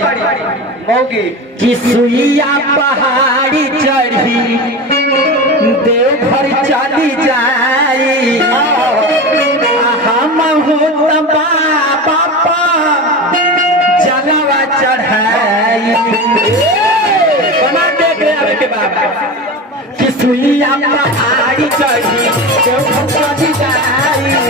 मौगी कि सुइया पहाड़ी चढ़ी देवघर चली जाई हम हो बाबा जलवा चढ़ाई बना देख रहे के बाबा कि सुइया पहाड़ी चढ़ी देवघर चली जाई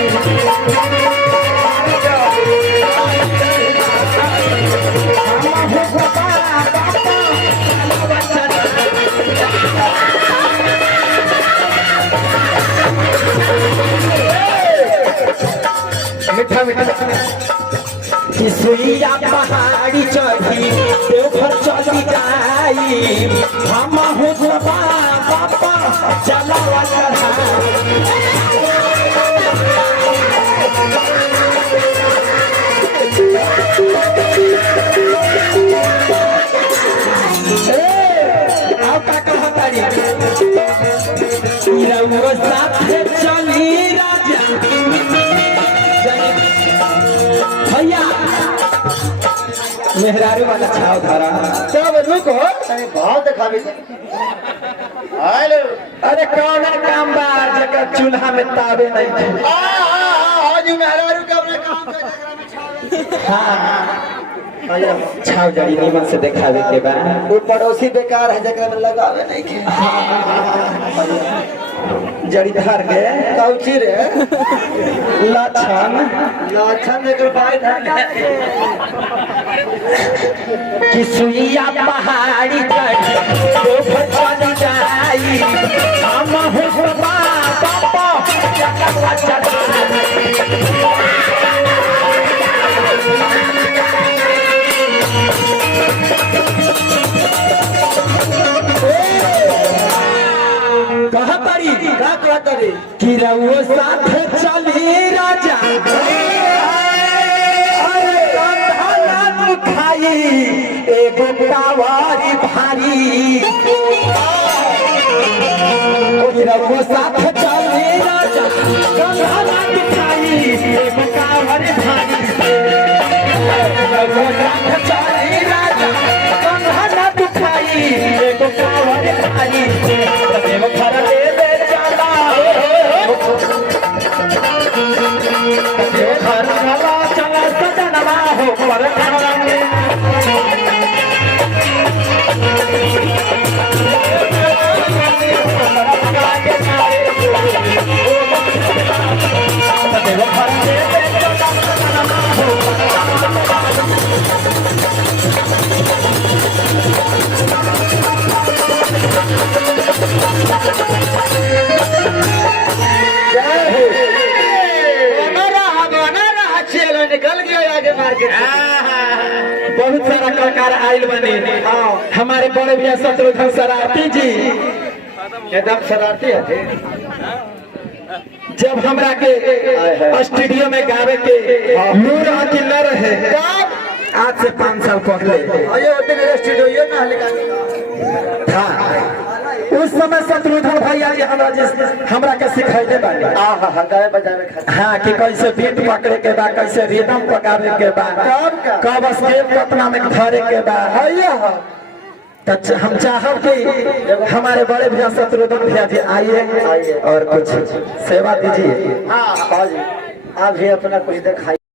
मीठा मीठा कि सुइया पहाड़ी चढ़ी देवघर चली जाई हम हो बाबा जलवा साथ चली राजा भैया मेहरारू वाला छाव धारा सब रुको भाव दिखावे हेलो अरे कौन काम बा जगह चूल्हा में तावे नहीं थे आज मेहरारू का अपने काम कर हाँ छाव जड़ी नीमन से दिखावे के बा वो पड़ोसी बेकार है जगह में लगावे नहीं के जड़ी धार के कौची रे लक्षण लाछन लेकर बाई धर कि सुइया पहाड़ी चढ़ी देवघर चली जाई हम हो बाबा जलवा चढ़ाई कहाँ पड़ी का कहता रे कि रउओ साथ चली राजा अरे कंधा खाई एगो कावारी भारी कि रउओ साथ चली राजा कंधा खाई एगो कावारी भारी रउओ साथ चली राजा कंधा खाई एगो कावारी भारी देवघर ले चला देवघर चला सजनवा हो पर देवघर ले चला सजनवा हो निकल गया आगे मार्केट बहुत सारा कलाकार आयल बने हमारे बड़े भैया शत्रुघ्न शरारती जी एकदम शरारती है जब हमरा के स्टूडियो में गावे के लूर आके न रहे आज से 5 साल पहले अये होते मेरे स्टूडियो ना निकाल था उस समय शत्रुघ्न भैया जी हमरा के सिखाइले बानी गावे बजावे खातिर हाँ कि कैसे बीट पकड़े के बा कैसे रिदम पकावे के बा कब स्केल कतना में धरे के बा तो हम चाहब कि हमारे बड़े भैया शत्रुघ्न भैया जी आइए और कुछ सेवा दीजिए हाँ आप भी अपना कुछ दिखाइए।